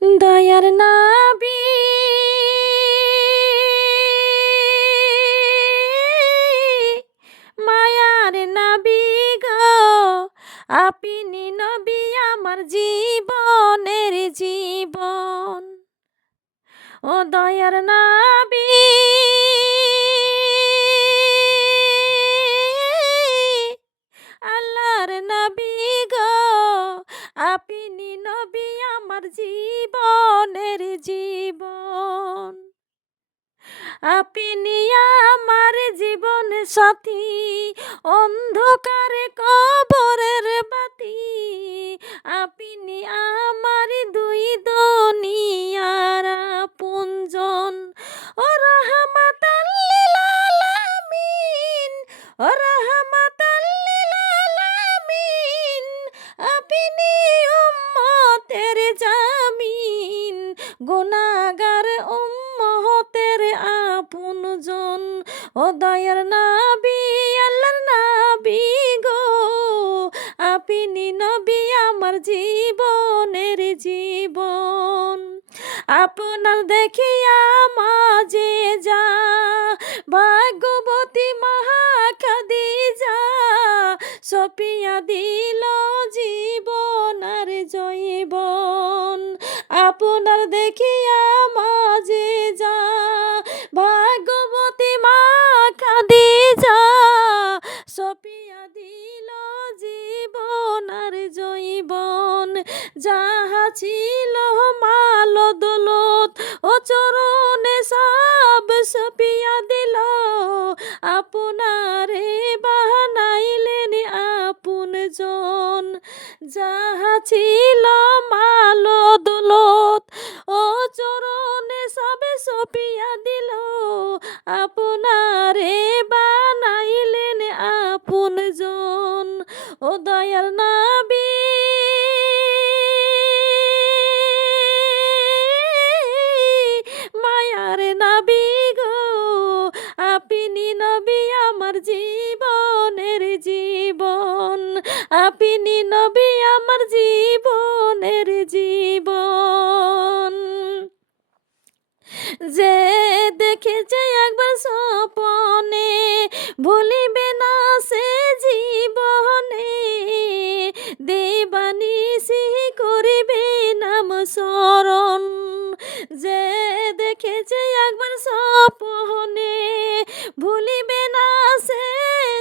দয়ার নাবি মায়ার নাবি গো, আপনি নবী আমার জীবনের জীবন। ও দয়ার নাবি আল্লাহর নবী গো, আপনি আমার জীবনের জীবন। আপনি আমার জীবন সাথী অন্ধকারে কবরের বাতি। আপনি জামিন গুনাহগার উম্মতের আপনজন ও দয়ার নাবি, আল্লাহর নাবি গো। আপনি নবী আমার জীবনের জীবন। আপনার দেখিয়া মাঝে যা, ভাগ্যবতী মহা যা সপিয়া দিল জীবন আপনার দেখিয়া মাঝে যা ভাগ্যবতী মা খাদিজা সপিয়া দিল জীবন আর জৈবন, যাহা ছিল মাল দলত, ও চরণে সব সপিয়া দিল, আপনারে বানাইলেন আপন জন, যাহা ছিল মাল দৌলত ও চরণে সবে সপিয়া দিল, আপনারে বানাইলেন আপন জন ও দয়ার নাবি। মায়ার নাবি গো, আপনি নবী আমার জীবনের জীবন। আপনি নবী দেখেছে একবার স্বপনে ভুলিবে না সে জীবনে। দেবানিসি করিবে নাম স্মরণ। যে দেখেছে একবার স্বপনে ভুলিবে না সে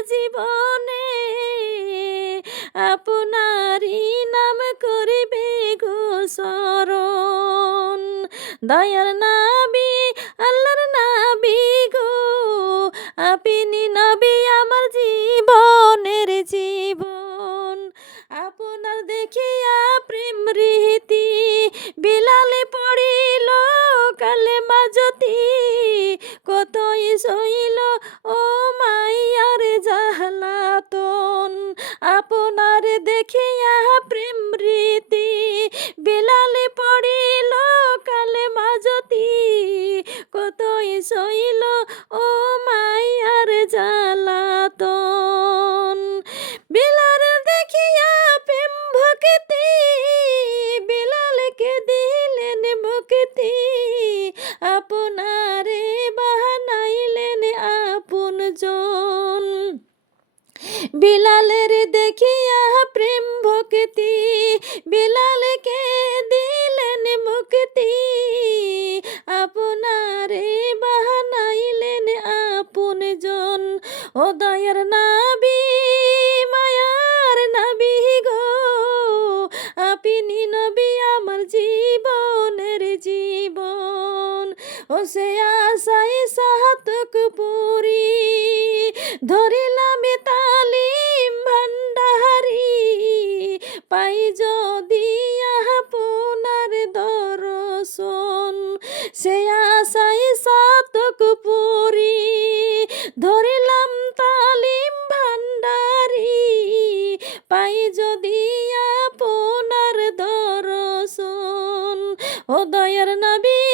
জীবনে। আপনারই নাম করিবে গো স্মরণ। দয়ার নাবি নবী আমার জীবনের জীবন। আপনার দেখিয়া প্রেম রীতি, বিলালে পড়িল কালে মাজতি কতই সইল ও মাইয়ার জাহলাতন। আপনার দেখিয়া প্রেম রীতি, বিলালে পড়িল কালে মাজতি কতই সইল ও জ্বালাতন। বিলাল দেখিয়া প্রেম ভক্তি, বিলালকে দিলেন মুক্তি আপনারে বানাইলেন আপন জন বিলালের দেখিয়া প্রেম ভক্তি, বিলালকে দিলেন মুক্তি আপনারে দয়ার নাবি, মায়ার নাবি গো। আপনি নবী আমার জীবনের জীবন। ও সে আশাই সাহাতক পুরি ধরিলাম পাই যদি আপনার দর্শন। ও দয়ার নবী